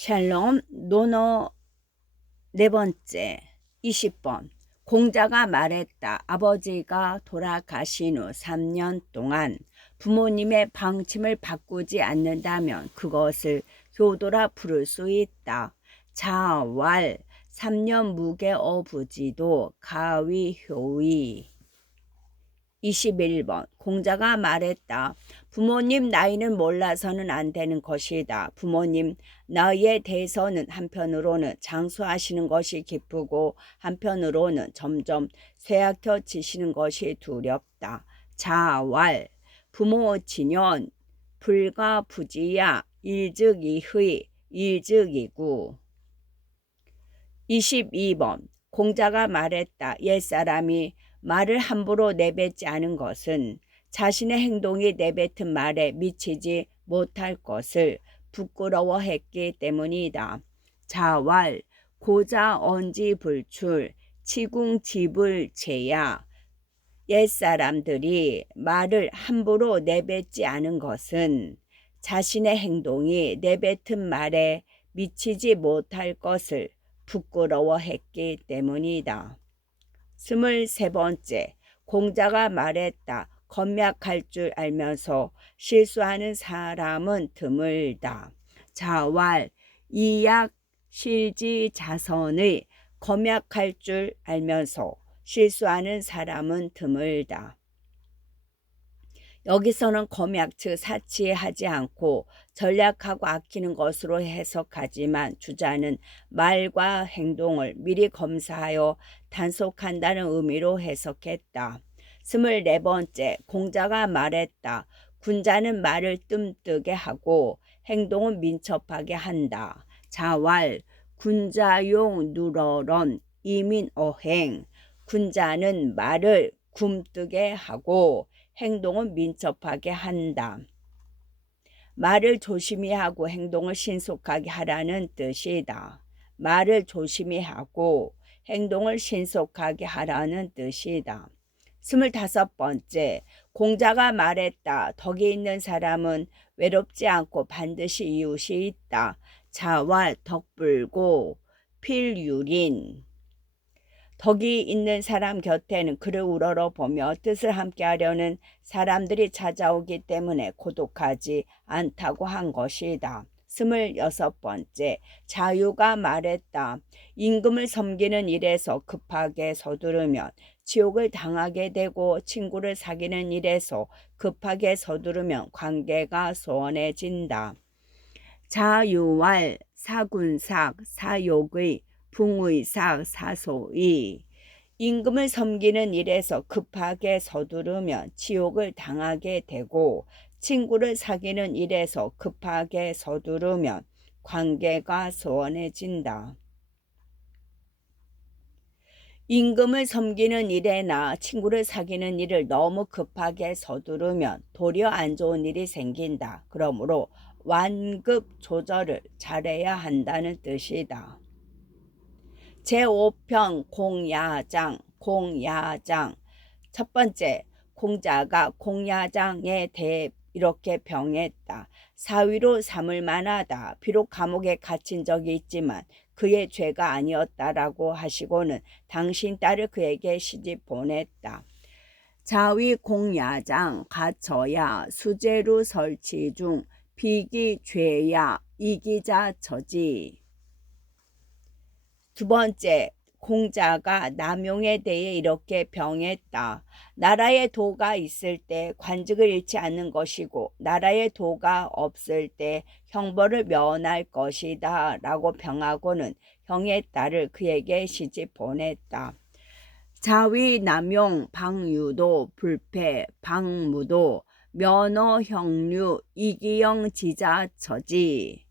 샬롬 논어 네 번째 20번 공자가 말했다. 아버지가 돌아가신 후 3년 동안 부모님의 방침을 바꾸지 않는다면 그것을 효도라 부를 수 있다. 자왈 3년 무게 어부지도 가위효위. 21번 공자가 말했다. 부모님 나이는 몰라서는 안 되는 것이다. 부모님 나이에 대해서는 한편으로는 장수하시는 것이 기쁘고 한편으로는 점점 쇠약해지시는 것이 두렵다. 자왈 부모 친연 불가부지야 일즉이의 일즉이구. 22번 공자가 말했다. 옛사람이 말을 함부로 내뱉지 않은 것은 자신의 행동이 내뱉은 말에 미치지 못할 것을 부끄러워했기 때문이다. 자왈 고자 언지불출 치궁지불제야. 옛사람들이 말을 함부로 내뱉지 않은 것은 자신의 행동이 내뱉은 말에 미치지 못할 것을 부끄러워했기 때문이다. 23번째 공자가 말했다. 검약할 줄 알면서 실수하는 사람은 드물다. 자왈 이약 실지자선의 검약할 줄 알면서 실수하는 사람은 드물다. 여기서는 검약 즉 사치하지 않고 전략하고 아끼는 것으로 해석하지만 주자는 말과 행동을 미리 검사하여 단속한다는 의미로 해석했다. 24번째 공자가 말했다. 군자는 말을 뜸뜨게 하고 행동은 민첩하게 한다. 자왈 군자용 누러런 이민어행. 군자는 말을 굼뜨게 하고 행동은 민첩하게 한다. 말을 조심히 하고 행동을 신속하게 하라는 뜻이다. 말을 조심히 하고 행동을 신속하게 하라는 뜻이다. 25번째 공자가 말했다. 덕이 있는 사람은 외롭지 않고 반드시 이웃이 있다. 자왈 덕불고 필유린. 덕이 있는 사람 곁에는 그를 우러러보며 뜻을 함께하려는 사람들이 찾아오기 때문에 고독하지 않다고 한 것이다. 26번째 자유가 말했다. 임금을 섬기는 일에서 급하게 서두르면 지옥을 당하게 되고 친구를 사귀는 일에서 급하게 서두르면 관계가 소원해진다. 자유왈 사군삭 사욕의 붕의삭 사소이. 임금을 섬기는 일에서 급하게 서두르면 지옥을 당하게 되고 친구를 사귀는 일에서 급하게 서두르면 관계가 소원해진다. 임금을 섬기는 일에나 친구를 사귀는 일을 너무 급하게 서두르면 도리어 안 좋은 일이 생긴다. 그러므로 완급 조절을 잘해야 한다는 뜻이다. 제5편 공야장. 첫 번째 공자가 공야장에 대해 이렇게 병했다. 사위로 삼을 만하다. 비록 감옥에 갇힌 적이 있지만 그의 죄가 아니었다라고 하시고는 당신 딸을 그에게 시집 보냈다. 자위 공야장 갇혀야 수재로 설치 중 비기 죄야 이기자 처지. 두 번째 공자가 남용에 대해 이렇게 병했다. 나라에 도가 있을 때 관직을 잃지 않는 것이고 나라에 도가 없을 때 형벌을 면할 것이다 라고 병하고는 형의 딸을 그에게 시집 보냈다. 자위 남용 방유도 불패 방무도 면허 형류 이기영 지자처지.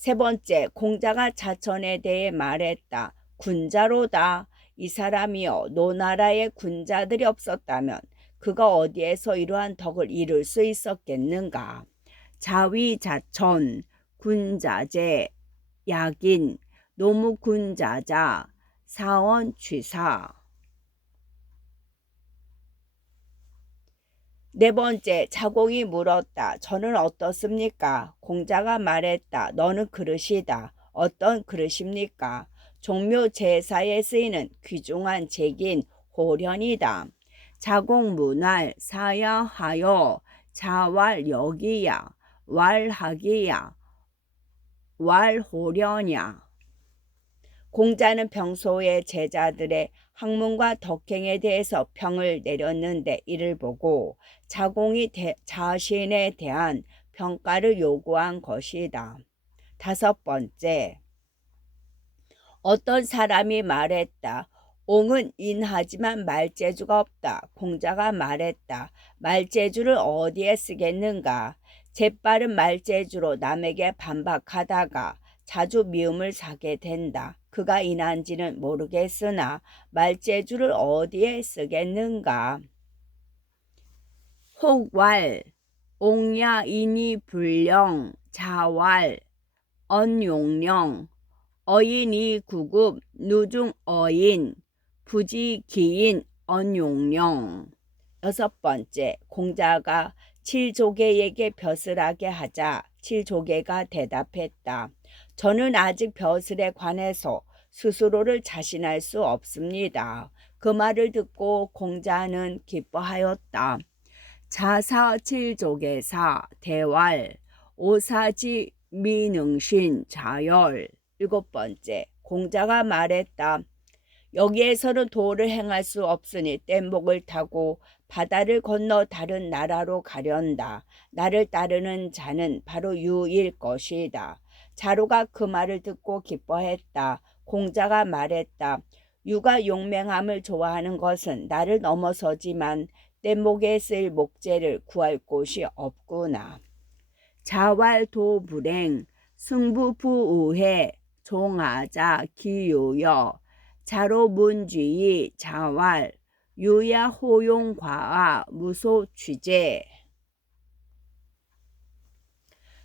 세 번째 공자가 자천에 대해 말했다. 군자로다. 이 사람이여 노나라에 군자들이 없었다면 그가 어디에서 이러한 덕을 이룰 수 있었겠는가. 자위자천 군자재 약인 노무군자자 사원취사. 네 번째, 자공이 물었다. 저는 어떻습니까? 공자가 말했다. 너는 그릇이다. 어떤 그릇입니까? 종묘 제사에 쓰이는 귀중한 제기인 호련이다. 자공문활 사야하여 자왈여기야 왈하기야 왈호련야. 공자는 평소에 제자들의 학문과 덕행에 대해서 평을 내렸는데 이를 보고 자공이 자신에 대한 평가를 요구한 것이다. 다섯 번째, 어떤 사람이 말했다. 옹은 인하지만 말재주가 없다. 공자가 말했다. 말재주를 어디에 쓰겠는가? 재빠른 말재주로 남에게 반박하다가 자주 미움을 사게 된다. 그가 인한지는 모르겠으나 말재주를 어디에 쓰겠는가? 혹왈, 옹야인이 불령, 자왈, 언용령, 어인이 구급, 누중 어인, 부지기인 언용령. 여섯 번째, 공자가 칠조개에게 벼슬하게 하자 칠조개가 대답했다. 저는 아직 벼슬에 관해서 스스로를 자신할 수 없습니다. 그 말을 듣고 공자는 기뻐하였다. 자사칠조개사 대왈 오사지 미능신 자열. 일곱 번째, 공자가 말했다. 여기에서는 도를 행할 수 없으니 뗏목을 타고 바다를 건너 다른 나라로 가련다. 나를 따르는 자는 바로 유일 것이다. 자로가 그 말을 듣고 기뻐했다. 공자가 말했다. 유가 용맹함을 좋아하는 것은 나를 넘어서지만 뗏목에 쓸 목재를 구할 곳이 없구나. 자왈도불행 승부부우해 종하자 기요여 자로문쥐이 자왈 유야호용과아 무소취제.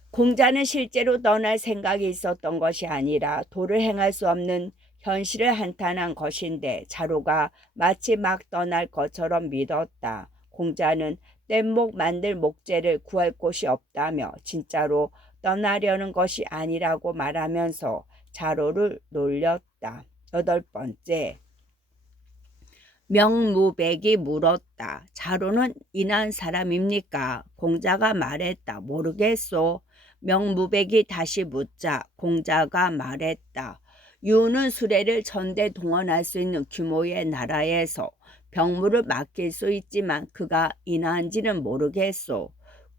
공자는 실제로 떠날 생각이 있었던 것이 아니라 도를 행할 수 없는 현실을 한탄한 것인데 자로가 마치 막 떠날 것처럼 믿었다. 공자는 뗏목 만들 목재를 구할 곳이 없다며 진짜로 떠나려는 것이 아니라고 말하면서 자로를 놀렸다. 여덟 번째, 명무백이 물었다. 자로는 인한 사람입니까? 공자가 말했다. 모르겠소. 명무백이 다시 묻자 공자가 말했다. 유는 수레를 전대 동원할 수 있는 규모의 나라에서 병무를 맡길 수 있지만 그가 인한지는 모르겠소.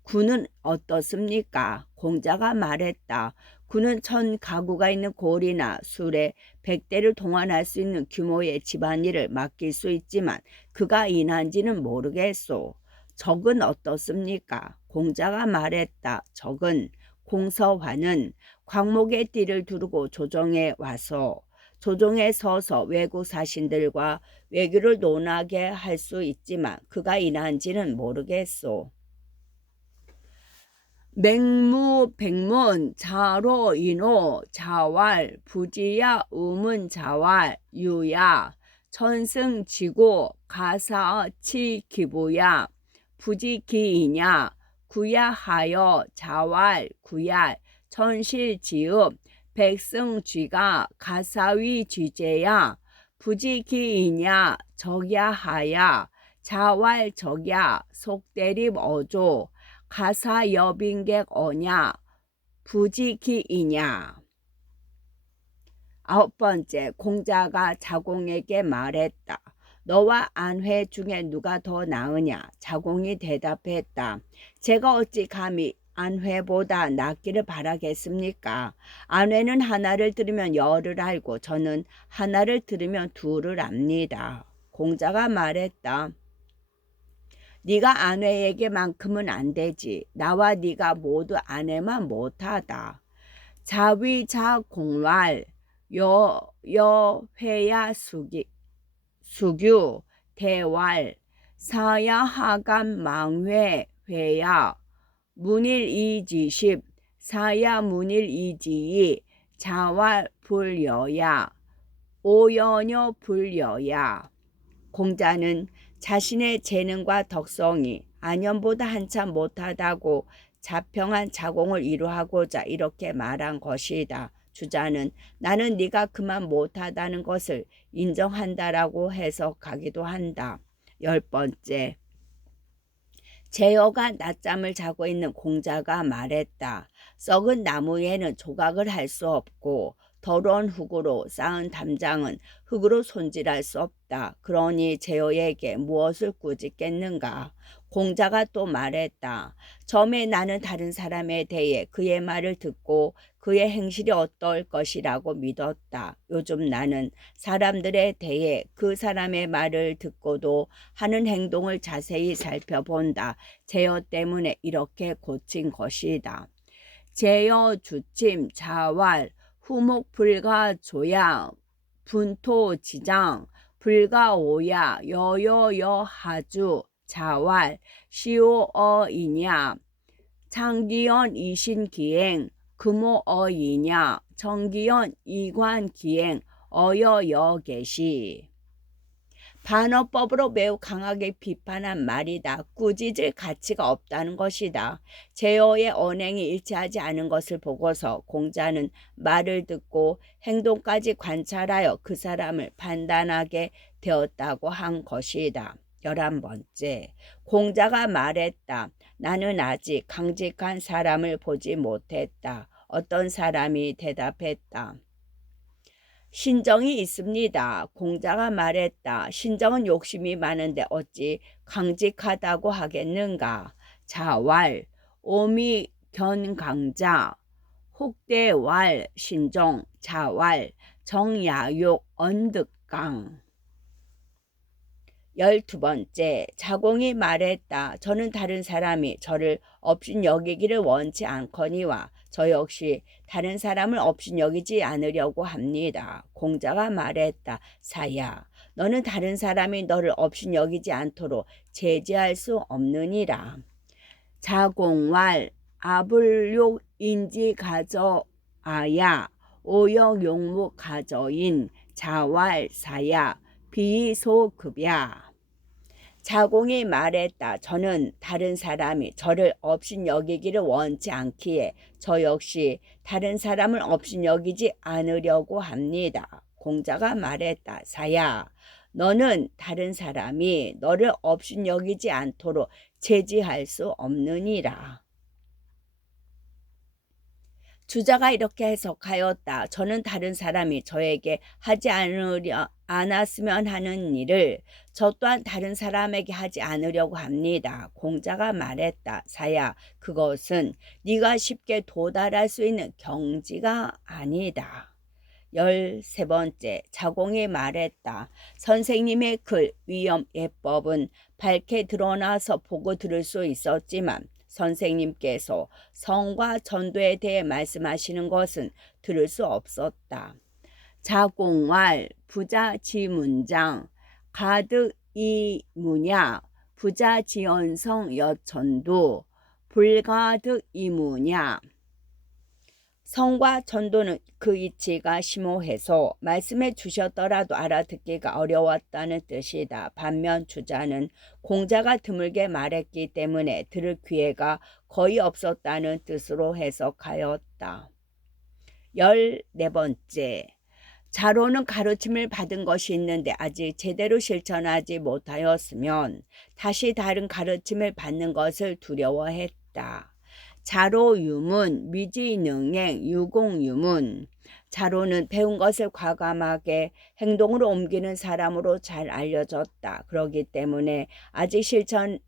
군은 어떻습니까? 공자가 말했다. 군은 1000가구가 있는 고리나 수레 100대를 동원할 수 있는 규모의 집안일을 맡길 수 있지만 그가 인한지는 모르겠소. 적은 어떻습니까? 공자가 말했다. 적은 공서화는 광목에 띠를 두르고 조정에 와서 조정에 서서 외국 사신들과 외교를 논하게 할 수 있지만 그가 인한지는 모르겠소. 맹무 백문 자로 인호 자왈 부지야 우문 자왈 유야 천승지고 가사치 기부야 부지기이냐 구야하여 자왈 구야 천실지읍 백승쥐가 가사위 쥐제야 부지기이냐 적야하야 자왈 적야 속대립 어조 가사 여빈객 어냐 부지기이냐. 아홉 번째, 공자가 자공에게 말했다. 너와 안회 중에 누가 더 나으냐? 자공이 대답했다. 제가 어찌 감히 안회보다 낫기를 바라겠습니까? 안회는 하나를 들으면 열을 알고 저는 하나를 들으면 둘을 압니다. 공자가 말했다. 네가 아내에게만큼은 안 되지. 나와 네가 모두 아내만 못하다. 자위자공왈 여회야 수규 대왈 사야하감 망회 회야 문일이지십 사야 문일이지이 자왈 불여야 오연여 불여야. 공자는 자신의 재능과 덕성이 안연보다 한참 못하다고 자평한 자공을 이루하고자 이렇게 말한 것이다. 주자는 나는 네가 그만 못하다는 것을 인정한다라고 해석하기도 한다. 10번째, 제어가 낮잠을 자고 있는 공자가 말했다. 썩은 나무에는 조각을 할 수 없고 더러운 흙으로 쌓은 담장은 흙으로 손질할 수 없다. 그러니 제어에게 무엇을 꾸짖겠는가? 공자가 또 말했다. 처음에 나는 다른 사람에 대해 그의 말을 듣고 그의 행실이 어떨 것이라고 믿었다. 요즘 나는 사람들에 대해 그 사람의 말을 듣고도 하는 행동을 자세히 살펴본다. 제어 때문에 이렇게 고친 것이다. 제어 주침 자활 후목 불가 조야 분토 지장 불가 오야 여여여 하주 자활 시오어이냐 창기연 이신기행 금오어이냐 정기연 이관기행 어여여계시. 반어법으로 매우 강하게 비판한 말이다. 꾸짖을 가치가 없다는 것이다. 제어의 언행이 일치하지 않은 것을 보고서 공자는 말을 듣고 행동까지 관찰하여 그 사람을 판단하게 되었다고 한 것이다. 11번째, 공자가 말했다. 나는 아직 강직한 사람을 보지 못했다. 어떤 사람이 대답했다. 신정이 있습니다. 공자가 말했다. 신정은 욕심이 많은데 어찌 강직하다고 하겠는가? 자왈, 오미 견강자, 혹대왈, 신정, 자왈, 정야욕, 언득강. 12번째, 자공이 말했다. 저는 다른 사람이 저를 업신여기기를 원치 않거니와 저 역시 다른 사람을 업신여기지 않으려고 합니다. 공자가 말했다. 사야, 너는 다른 사람이 너를 업신여기지 않도록 제지할 수 없느니라. 자공왈, 아불욕 인지 가져아야, 오역용무 가져인, 자왈 사야, 비소급야. 자공이 말했다. 저는 다른 사람이 저를 업신여기기를 원치 않기에 저 역시 다른 사람을 업신여기지 않으려고 합니다. 공자가 말했다. 사야, 너는 다른 사람이 너를 업신여기지 않도록 제지할 수 없느니라. 주자가 이렇게 해석하였다. 저는 다른 사람이 저에게 하지 않았으면 하는 일을 저 또한 다른 사람에게 하지 않으려고 합니다. 공자가 말했다. 사야, 그것은 네가 쉽게 도달할 수 있는 경지가 아니다. 13번째, 자공이 말했다. 선생님의 글 위엄 예법은 밝게 드러나서 보고 들을 수 있었지만 선생님께서 성과 전도에 대해 말씀하시는 것은 들을 수 없었다. 자공왈 부자지문장 가득 이무냐 부자지언성 여천도 불가득 이무냐. 성과 전도는 그 이치가 심오해서 말씀해 주셨더라도 알아듣기가 어려웠다는 뜻이다. 반면 주자는 공자가 드물게 말했기 때문에 들을 기회가 거의 없었다는 뜻으로 해석하였다. 14번째, 자로는 가르침을 받은 것이 있는데 아직 제대로 실천하지 못하였으면 다시 다른 가르침을 받는 것을 두려워했다. 자로유문, 미지능행, 유공유문. 자로는 배운 것을 과감하게 행동으로 옮기는 사람으로 잘 알려졌다. 그렇기 때문에 아직 실천에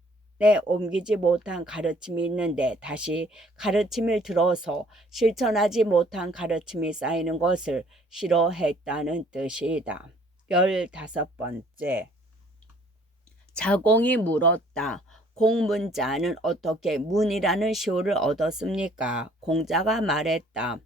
옮기지 못한 가르침이 있는데 다시 가르침을 들어서 실천하지 못한 가르침이 쌓이는 것을 싫어했다는 뜻이다. 15번째, 자공이 물었다. 공문자는 어떻게 문이라는 시호를 얻었습니까? 공자가 말했다.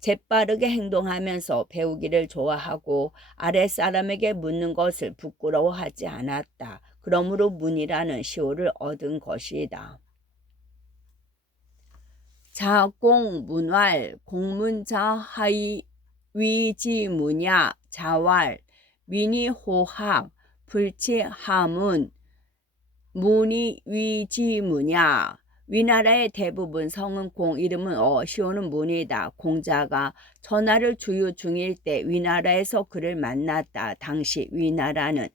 재빠르게 행동하면서 배우기를 좋아하고 아랫사람에게 묻는 것을 부끄러워하지 않았다. 그러므로 문이라는 시호를 얻은 것이다. 자공문활 공문자하이 위지무냐 자활 미니호학 불치하문 문이 위지문이야. 위나라의 대부분 성은 공, 이름은 시오는 문이다. 공자가 전하를 주유 중일 때 위나라에서 그를 만났다. 당시 위나라는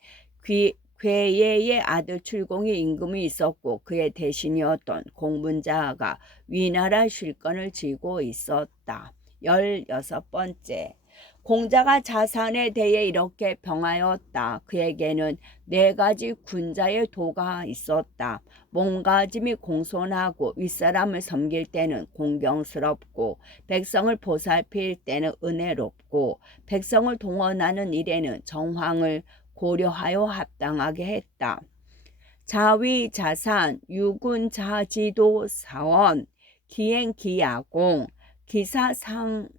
괴예의 아들 출공이 임금이 있었고 그의 대신이었던 공문자가 위나라 쉴건을 쥐고 있었다. 16번째. 공자가 자산에 대해 이렇게 병하였다. 그에게는 4가지 군자의 도가 있었다. 몸가짐이 공손하고 윗사람을 섬길 때는 공경스럽고 백성을 보살필 때는 은혜롭고 백성을 동원하는 일에는 정황을 고려하여 합당하게 했다. 자위자산, 유군자지도 사원, 기행기야공, 기사상야경,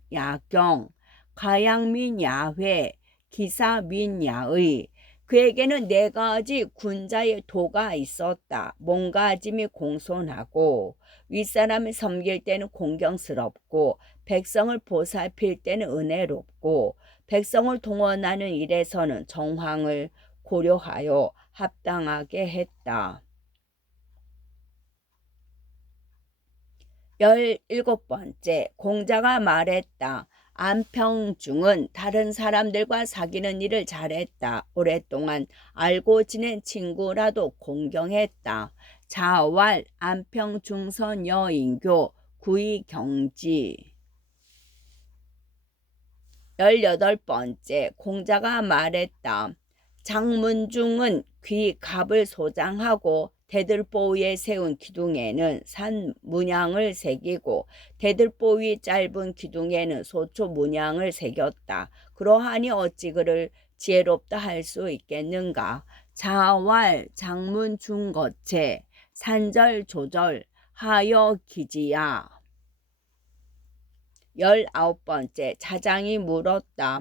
가양민야회, 기사민야의. 그에게는 4가지 군자의 도가 있었다. 몸가짐이 공손하고 윗사람을 섬길 때는 공경스럽고 백성을 보살필 때는 은혜롭고 백성을 동원하는 일에서는 정황을 고려하여 합당하게 했다. 17번째. 공자가 말했다. 안평중은 다른 사람들과 사귀는 일을 잘했다. 오랫동안 알고 지낸 친구라도 공경했다. 자왈 안평중선 여인교 구이경지. 18번째. 공자가 말했다. 장문중은 귀 갑을 소장하고 대들보 위에 세운 기둥에는 산 문양을 새기고 대들보 위 짧은 기둥에는 소초 문양을 새겼다. 그러하니 어찌 그를 지혜롭다 할 수 있겠는가. 자왈 장문중거체 산절조절 하여 기지야. 19번째. 자장이 물었다.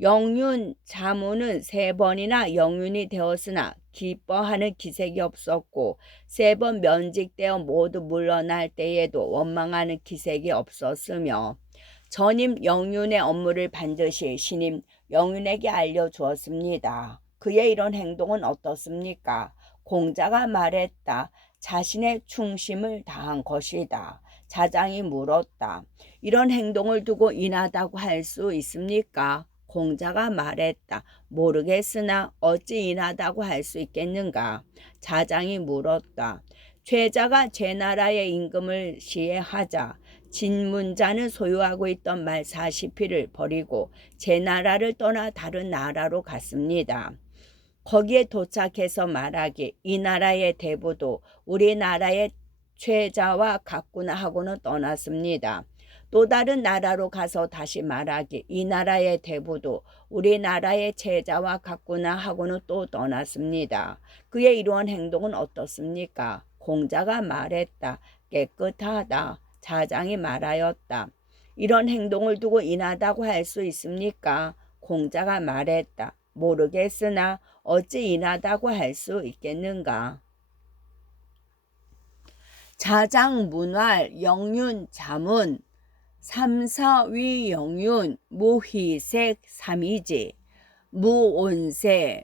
영윤 자문은 3번이나 영윤이 되었으나 기뻐하는 기색이 없었고 3번 면직되어 모두 물러날 때에도 원망하는 기색이 없었으며 전임 영윤의 업무를 반드시 신임 영윤에게 알려주었습니다. 그의 이런 행동은 어떻습니까? 공자가 말했다. 자신의 충심을 다한 것이다. 자장이 물었다. 이런 행동을 두고 인하다고 할 수 있습니까? 공자가 말했다. 모르겠으나 어찌 인하다고 할 수 있겠는가? 자장이 물었다. 죄자가 제 나라의 임금을 시해하자 진문자는 소유하고 있던 말 40피를 버리고 제 나라를 떠나 다른 나라로 갔습니다. 거기에 도착해서 말하기 이 나라의 대부도 우리나라의 최자와 같구나 하고는 떠났습니다. 또 다른 나라로 가서 다시 말하기 이 나라의 대부도 우리나라의 제자와 같구나 하고는 또 떠났습니다. 그의 이러한 행동은 어떻습니까? 공자가 말했다. 깨끗하다. 자장이 말하였다. 이런 행동을 두고 인하다고 할 수 있습니까? 공자가 말했다. 모르겠으나 어찌 인하다고 할 수 있겠는가? 자장문활 영윤 자문 삼사위 영윤 무희색 삼이지 무온세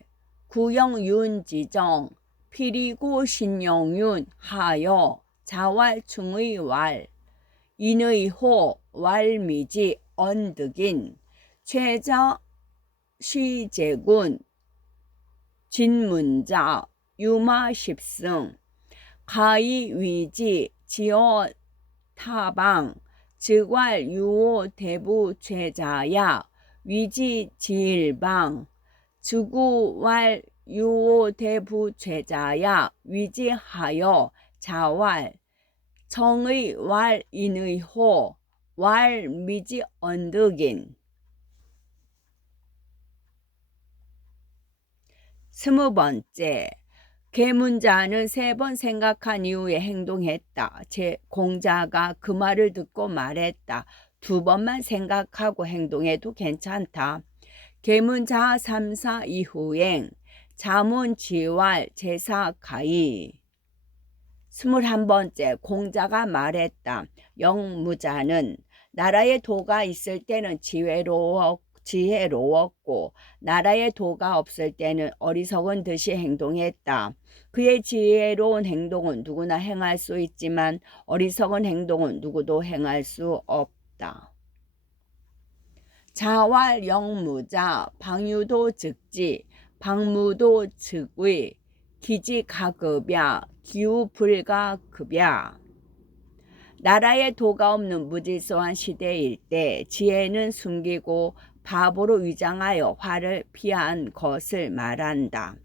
구영윤지정 피리고 신영윤 하여 자왈충의 왈 인의호 왈미지 언득인 최자 시제군 진문자 유마십승 가이위지 지어 타방 즉왈 유오 대부 최자야 위지 지일방 즉우왈 유오 대부 최자야 위지하여 자왈 정의 왈 인의호 왈 미지 언덕인. 20번째. 계문자는 3번 생각한 이후에 행동했다. 공자가 그 말을 듣고 말했다. 2번만 생각하고 행동해도 괜찮다. 계문자 3사 이후행 자문지왈 제사가이. 21번째. 공자가 말했다. 영무자는 나라에 도가 있을 때는 지혜로웠고 나라에 도가 없을 때는 어리석은 듯이 행동했다. 그의 지혜로운 행동은 누구나 행할 수 있지만 어리석은 행동은 누구도 행할 수 없다. 자왈 영무자 방유도 즉지 방무도 즉의 기지가급야 기우불가급야. 나라에 도가 없는 무질서한 시대일 때 지혜는 숨기고 바보로 위장하여 화를 피한 것을 말한다.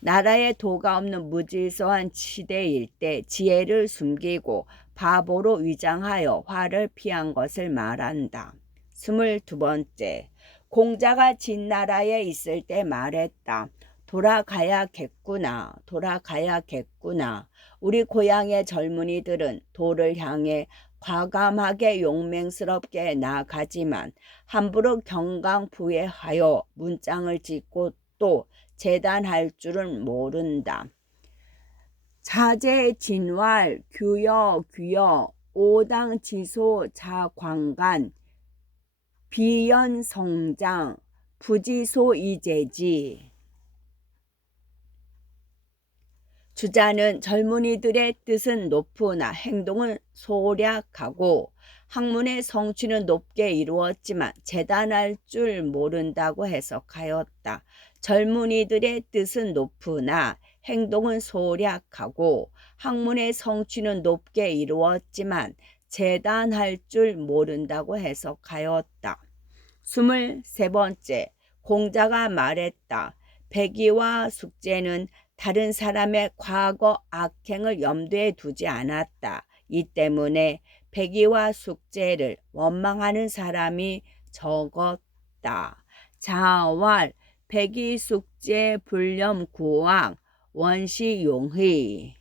나라에 도가 없는 무질서한 시대일 때 지혜를 숨기고 바보로 위장하여 화를 피한 것을 말한다. 22번째, 공자가 진나라에 있을 때 말했다. 돌아가야겠구나, 돌아가야겠구나. 우리 고향의 젊은이들은 도를 향해 과감하게 용맹스럽게 나아가지만 함부로 경강부회하여 문장을 짓고 또 재단할 줄은 모른다. 자제 진왈 규여 규여 오당지소 자광간 비연성장 부지소이제지. 주자는 젊은이들의 뜻은 높으나 행동은 소략하고 학문의 성취는 높게 이루었지만 재단할 줄 모른다고 해석하였다. 젊은이들의 뜻은 높으나 행동은 소략하고 학문의 성취는 높게 이루었지만 재단할 줄 모른다고 해석하였다. 23번째, 공자가 말했다. 백의와 숙제는 다른 사람의 과거 악행을 염두에 두지 않았다. 이 때문에 백의와 숙제를 원망하는 사람이 적었다. 자왈 백의 숙제 불념 구왕 원시용의.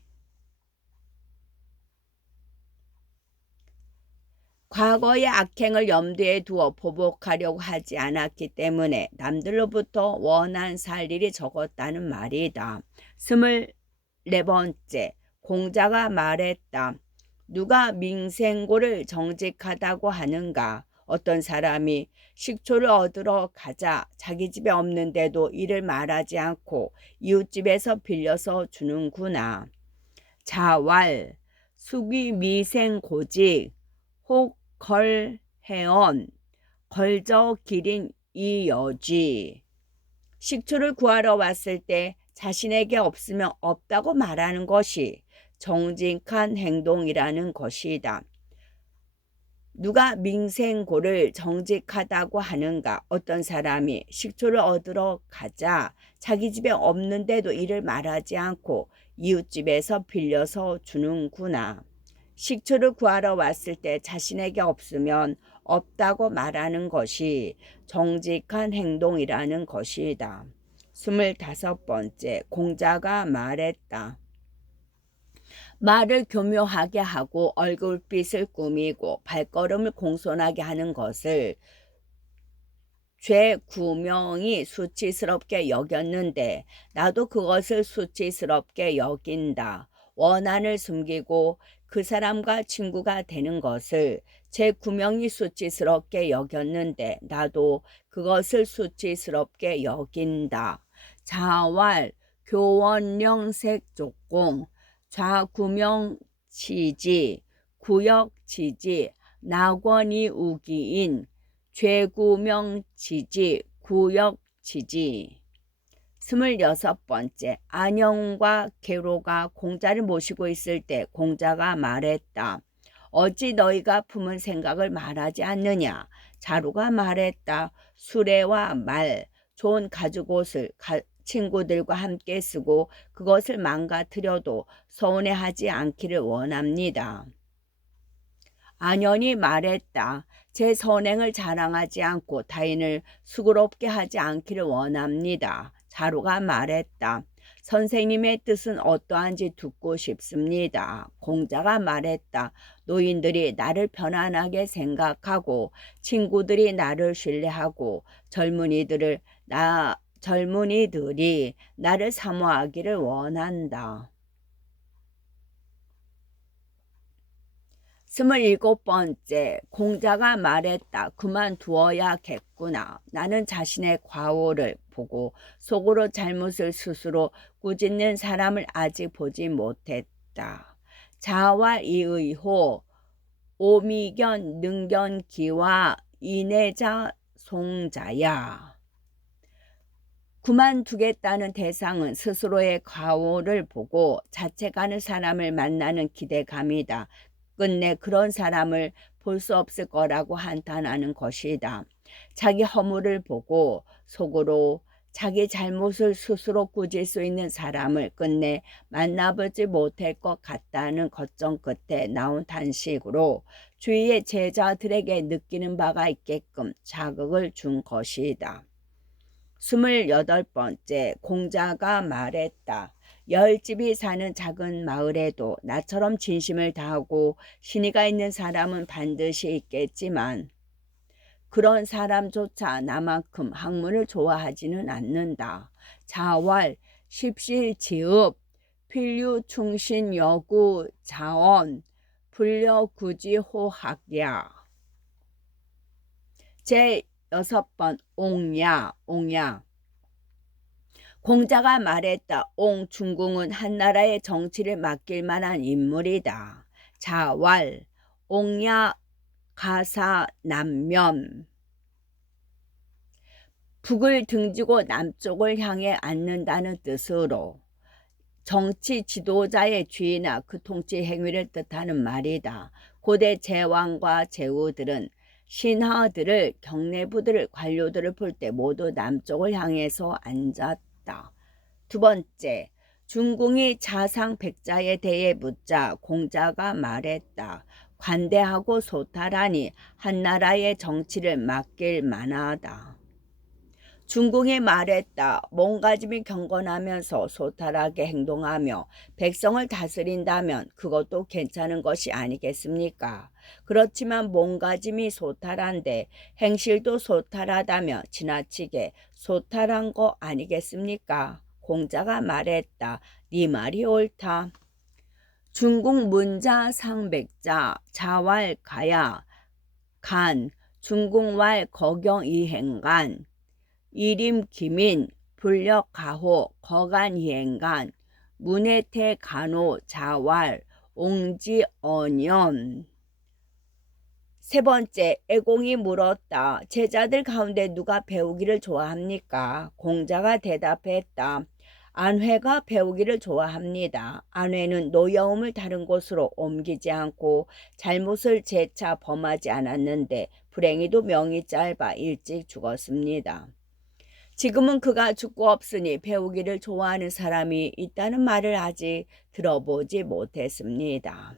과거의 악행을 염두에 두어 보복하려고 하지 않았기 때문에 남들로부터 원한 살 일이 적었다는 말이다. 24번째, 공자가 말했다. 누가 밍생고를 정직하다고 하는가? 어떤 사람이 식초를 얻으러 가자 자기 집에 없는데도 이를 말하지 않고 이웃집에서 빌려서 주는구나. 자왈 수기 미생고직 혹걸해언 걸저 기린 이여지. 식초를 구하러 왔을 때 자신에게 없으면 없다고 말하는 것이 정직한 행동이라는 것이다. 누가 밍생고를 정직하다고 하는가? 어떤 사람이 식초를 얻으러 가자 자기 집에 없는데도 이를 말하지 않고 이웃집에서 빌려서 주는구나. 식초를 구하러 왔을 때 자신에게 없으면 없다고 말하는 것이 정직한 행동이라는 것이다. 25번째, 공자가 말했다. 말을 교묘하게 하고 얼굴빛을 꾸미고 발걸음을 공손하게 하는 것을 죄구명이 수치스럽게 여겼는데 나도 그것을 수치스럽게 여긴다. 원한을 숨기고 그 사람과 친구가 되는 것을 제9명이 수치스럽게 여겼는데 나도 그것을 수치스럽게 여긴다. 자왈 교원령색족공 좌구명치지 구역치지 낙원이 우기인 죄구명치지 구역치지. 26번째, 안영과 계로가 공자를 모시고 있을 때 공자가 말했다. 어찌 너희가 품은 생각을 말하지 않느냐? 자루가 말했다. 수레와 말, 좋은 가죽옷을 친구들과 함께 쓰고 그것을 망가뜨려도 서운해하지 않기를 원합니다. 안연이 말했다. 제 선행을 자랑하지 않고 타인을 수고롭게 하지 않기를 원합니다. 자루가 말했다. 선생님의 뜻은 어떠한지 듣고 싶습니다. 공자가 말했다. 노인들이 나를 편안하게 생각하고 친구들이 나를 신뢰하고 젊은이들이 나를 사모하기를 원한다. 27번째, 공자가 말했다. 그만두어야겠구나. 나는 자신의 과오를 보고 속으로 잘못을 스스로 꾸짖는 사람을 아직 보지 못했다. 자와 이의호, 오미견 능견기와 이내자 송자야. 그만두겠다는 대상은 스스로의 과오를 보고 자책하는 사람을 만나는 기대감이다. 끝내 그런 사람을 볼 수 없을 거라고 한탄하는 것이다. 자기 허물을 보고 속으로 자기 잘못을 스스로 꾸질 수 있는 사람을 끝내 만나보지 못할 것 같다는 걱정 끝에 나온 탄식으로 주위의 제자들에게 느끼는 바가 있게끔 자극을 준 것이다. 28번째, 공자가 말했다. 10집이 사는 작은 마을에도 나처럼 진심을 다하고 신의가 있는 사람은 반드시 있겠지만 그런 사람조차 나만큼 학문을 좋아하지는 않는다. 자활, 십실지읍, 필류충신여구 자언, 불려구지호학야. 제6번 옹야. 공자가 말했다. 옹중궁은 한나라의 정치를 맡길 만한 인물이다. 자왈, 옹야 가사 남면. 북을 등지고 남쪽을 향해 앉는다는 뜻으로 정치 지도자의 주의나 그 통치 행위를 뜻하는 말이다. 고대 제왕과 제후들은 신하들을, 경례부들을, 관료들을 볼 때 모두 남쪽을 향해서 앉았다. 두 번째, 중궁이 자상 백자에 대해 묻자 공자가 말했다. 관대하고 소탈하니 한나라의 정치를 맡길 만하다. 중궁이 말했다. 몸가짐이 경건하면서 소탈하게 행동하며 백성을 다스린다면 그것도 괜찮은 것이 아니겠습니까? 그렇지만 몸가짐이 소탈한데 행실도 소탈하다면 지나치게 소탈한 거 아니겠습니까? 공자가 말했다. 네 말이 옳다. 중궁 문자 상백자 자왈 가야 간 중궁왈 거경 이행간 이림 기민 불력 가호 거간 이행간 문해태 간호 자왈 옹지 언연. 세 번째, 애공이 물었다. 제자들 가운데 누가 배우기를 좋아합니까? 공자가 대답했다. 안회가 배우기를 좋아합니다. 안회는 노여움을 다른 곳으로 옮기지 않고 잘못을 재차 범하지 않았는데 불행히도 명이 짧아 일찍 죽었습니다. 지금은 그가 죽고 없으니 배우기를 좋아하는 사람이 있다는 말을 아직 들어보지 못했습니다.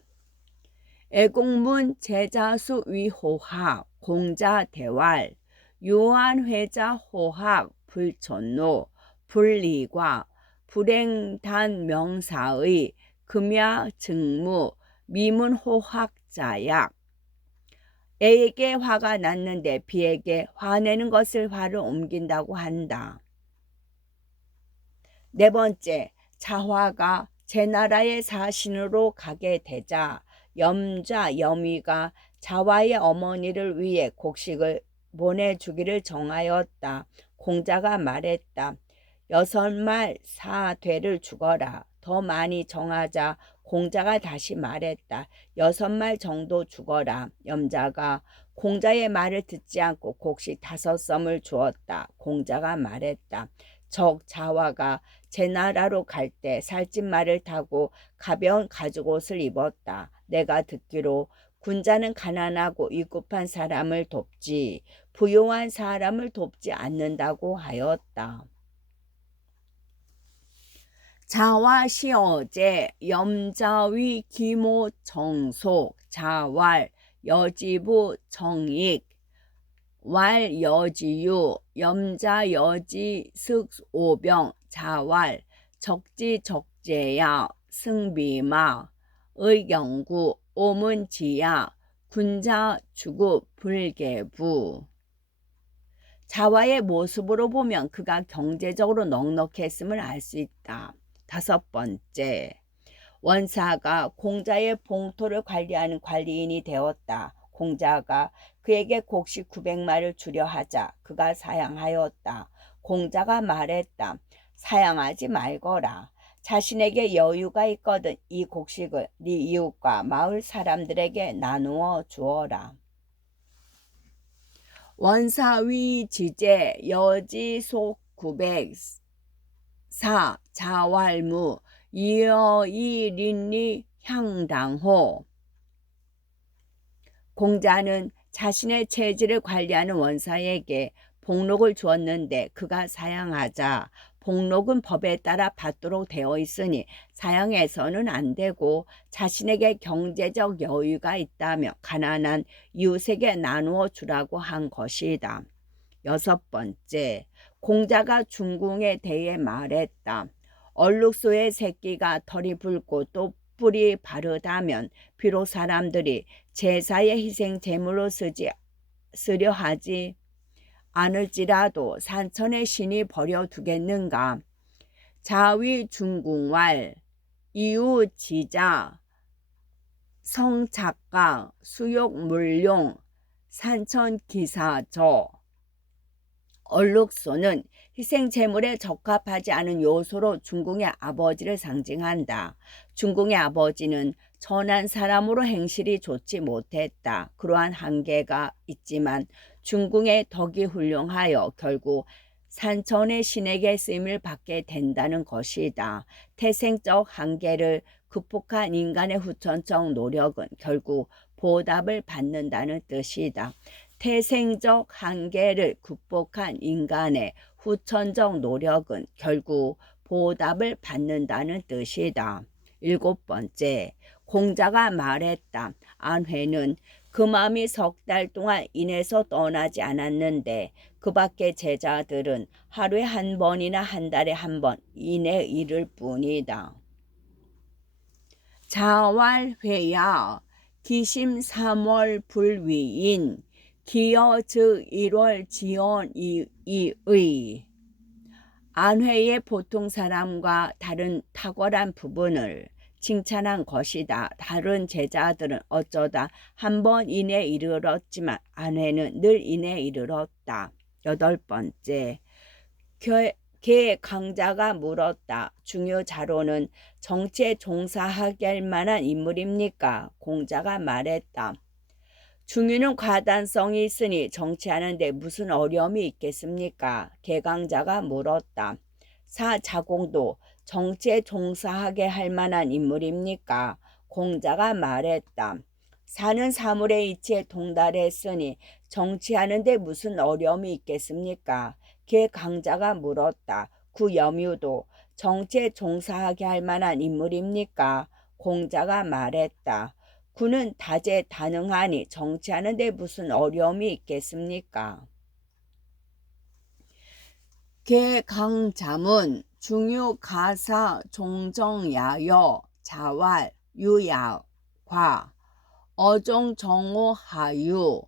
애공문 제자수 위호학 공자 대왈 유한회자 호학 불촌노 불리과 불행단 명사의 금야 증무 미문호학자약. A에게 화가 났는데 B에게 화내는 것을 화를 옮긴다고 한다. 네 번째, 자화가 제나라의 사신으로 가게 되자 염자, 염위가 자화의 어머니를 위해 곡식을 보내주기를 정하였다. 공자가 말했다. 6말 4되를 주거라. 더 많이 정하자 공자가 다시 말했다. 6말 정도 주거라. 염자가 공자의 말을 듣지 않고 곡식 5섬을 주었다. 공자가 말했다. 적 자화가 제나라로 갈 때 살찐 말을 타고 가벼운 가죽옷을 입었다. 내가 듣기로 군자는 가난하고 위급한 사람을 돕지 부유한 사람을 돕지 않는다고 하였다. 자화시어제 염자위 기모 정속 자왈 여지부 정익 왈 여지유 염자 여지 슥오병 자왈 적지 적재야 승비마 의경구 오문지야 군자 주구 불계부. 자화의 모습으로 보면 그가 경제적으로 넉넉했음을 알 수 있다. 5번째, 원사가 공자의 봉토를 관리하는 관리인이 되었다. 공자가 그에게 곡식 900마를 주려 하자 그가 사양하였다. 공자가 말했다. 사양하지 말거라. 자신에게 여유가 있거든 이 곡식을 네 이웃과 마을 사람들에게 나누어 주어라. 원사위 지제 여지속 904 자왈무 이어이린리 향당호. 공자는 자신의 체질을 관리하는 원사에게 복록을 주었는데 그가 사양하자 복록은 법에 따라 받도록 되어 있으니 사양해서는 안 되고 자신에게 경제적 여유가 있다며 가난한 이웃에게 나누어 주라고 한 것이다. 6번째, 공자가 중궁에 대해 말했다. 얼룩소의 새끼가 털이 붉고 또 뿔이 바르다면 비록 사람들이 제사의 희생 제물로 쓰려 하지 않을지라도 산천의 신이 버려두겠는가. 자위 중궁왈 이우지자 성작가 수욕물룡 산천기사저. 얼룩소는 희생제물에 적합하지 않은 요소로 중궁의 아버지를 상징한다. 중궁의 아버지는 천한 사람으로 행실이 좋지 못했다. 그러한 한계가 있지만 중궁의 덕이 훌륭하여 결국 산천의 신에게 쓰임을 받게 된다는 것이다. 태생적 한계를 극복한 인간의 후천적 노력은 결국 보답을 받는다는 뜻이다. 태생적 한계를 극복한 인간의 후천적 노력은 결국 보답을 받는다는 뜻이다. 7번째, 공자가 말했다. 안회는 그 마음이 3달 동안 인해서 떠나지 않았는데 그 밖의 제자들은 하루에 한 번이나 한 달에 한 번 인에 이를 뿐이다. 자왈회야 기심 3월 불위인 기여 즉 1월 지연 이의. 안회의 보통 사람과 다른 탁월한 부분을 칭찬한 것이다. 다른 제자들은 어쩌다 한 번 이내 이르렀지만 안회는 늘 이내 이르렀다. 8번째, 개 강자가 물었다. 중요 자로는 정치에 종사하게 할 만한 인물입니까? 공자가 말했다. 중유는 과단성이 있으니 정치하는데 무슨 어려움이 있겠습니까? 개강자가 물었다. 사자공도 정치에 종사하게 할 만한 인물입니까? 공자가 말했다. 사는 사물의 이치에 동달했으니 정치하는데 무슨 어려움이 있겠습니까? 개강자가 물었다. 구염유도 정치에 종사하게 할 만한 인물입니까? 공자가 말했다. 그는 다재다능하니 정치하는 데 무슨 어려움이 있겠습니까? 개강자문 중유가사 종정야여 자왈 유야과 어종정오하유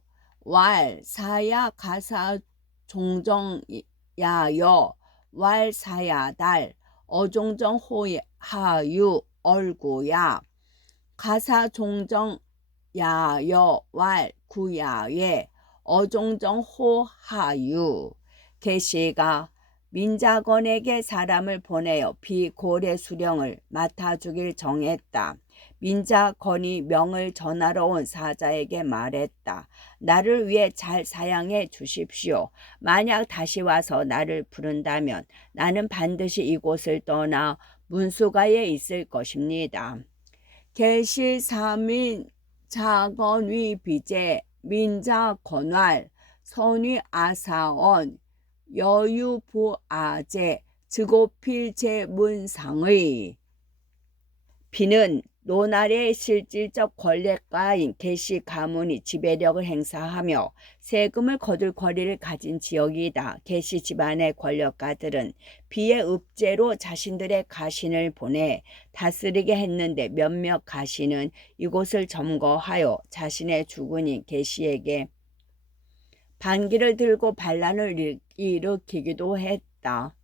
왈 사야가사 종정야여 왈 사야달 어종정호하유 얼구야 가사 종정 야여 왈 구야예 어종정 호하유. 계시가 민자건에게 사람을 보내어 비고래 수령을 맡아주길 정했다. 민자건이 명을 전하러 온 사자에게 말했다. 나를 위해 잘 사양해 주십시오. 만약 다시 와서 나를 부른다면 나는 반드시 이곳을 떠나 문수가에 있을 것입니다. 계시사민 자건위 비제 민자건활 선위 아사원 여유부아제 즉오필제 문상의. 비는 노날의 실질적 권력가인 계시 가문이 지배력을 행사하며 세금을 거둘 권리를 가진 지역이다. 계시 집안의 권력가들은 비의 읍제로 자신들의 가신을 보내 다스리게 했는데 몇몇 가신은 이곳을 점거하여 자신의 주군인 계시에게 반기를 들고 반란을 일으키기도 했다.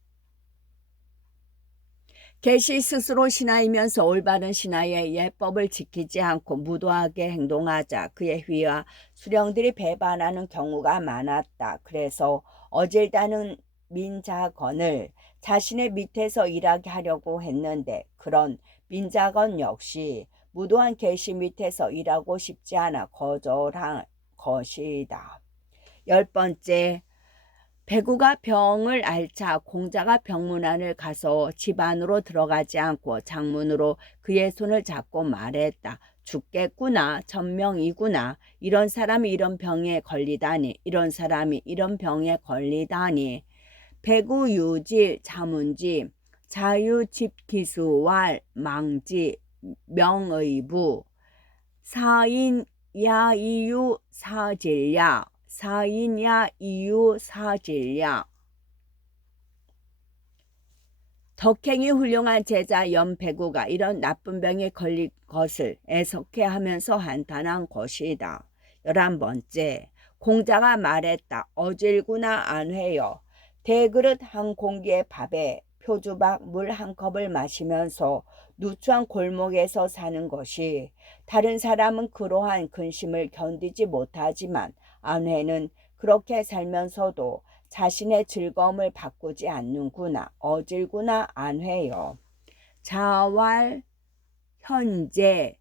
계시 스스로 신하이면서 올바른 신하의 예법을 지키지 않고 무도하게 행동하자 그의 휘하 수령들이 배반하는 경우가 많았다. 그래서 어질다는 민자건을 자신의 밑에서 일하게 하려고 했는데 그런 민자건 역시 무도한 계시 밑에서 일하고 싶지 않아 거절한 것이다. 10번째, 배구가 병을 앓자 공자가 병문 안을 가서 집 안으로 들어가지 않고 장문으로 그의 손을 잡고 말했다. 죽겠구나. 천명이구나. 이런 사람이 이런 병에 걸리다니. 이런 사람이 이런 병에 걸리다니. 배구 유지 자문지 자유집기수왈 망지 명의부 사인야 이유 사질야 사인야 이유 사질야. 덕행이 훌륭한 제자 염배구가 이런 나쁜 병에 걸린 것을 애석해 하면서 한탄한 것이다. 11번째, 공자가 말했다. 어질구나 안회여. 대그릇 한 공기의 밥에 표주박 물 한 컵을 마시면서 누추한 골목에서 사는 것이 다른 사람은 그러한 근심을 견디지 못하지만 안회는 그렇게 살면서도 자신의 즐거움을 바꾸지 않는구나. 어질구나 안회여. 자활 현재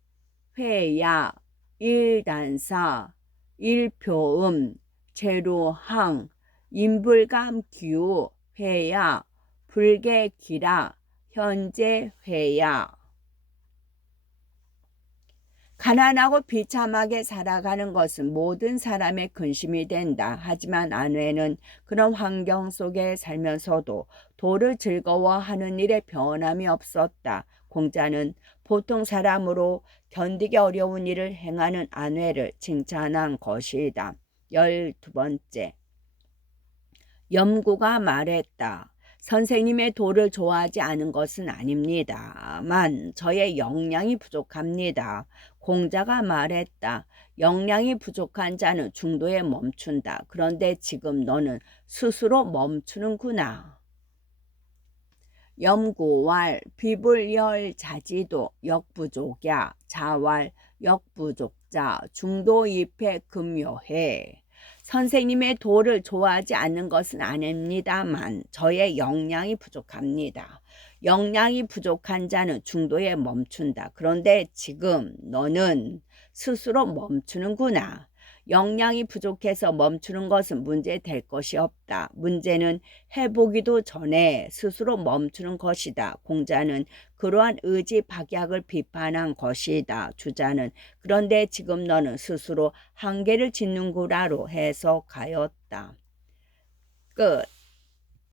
회야 일단사 일표음 제루항 인불감 기우 회야 불개기라 현재 회야. 가난하고 비참하게 살아가는 것은 모든 사람의 근심이 된다. 하지만 안회는 그런 환경 속에 살면서도 도를 즐거워하는 일에 변함이 없었다. 공자는 보통 사람으로 견디기 어려운 일을 행하는 안회를 칭찬한 것이다. 12번째, 염구가 말했다. 선생님의 도를 좋아하지 않은 것은 아닙니다만 저의 역량이 부족합니다. 공자가 말했다. 역량이 부족한 자는 중도에 멈춘다. 그런데 지금 너는 스스로 멈추는구나. 염구왈 비불열 자지도 역부족야 자왈 역부족자 중도입해 금요해. 선생님의 도를 좋아하지 않는 것은 아닙니다만 저의 역량이 부족합니다. 역량이 부족한 자는 중도에 멈춘다. 그런데 지금 너는 스스로 멈추는구나. 역량이 부족해서 멈추는 것은 문제될 것이 없다. 문제는 해보기도 전에 스스로 멈추는 것이다. 공자는 그러한 의지 박약을 비판한 것이다. 주자는 그런데 지금 너는 스스로 한계를 짓는구나로 해석하였다. 끝.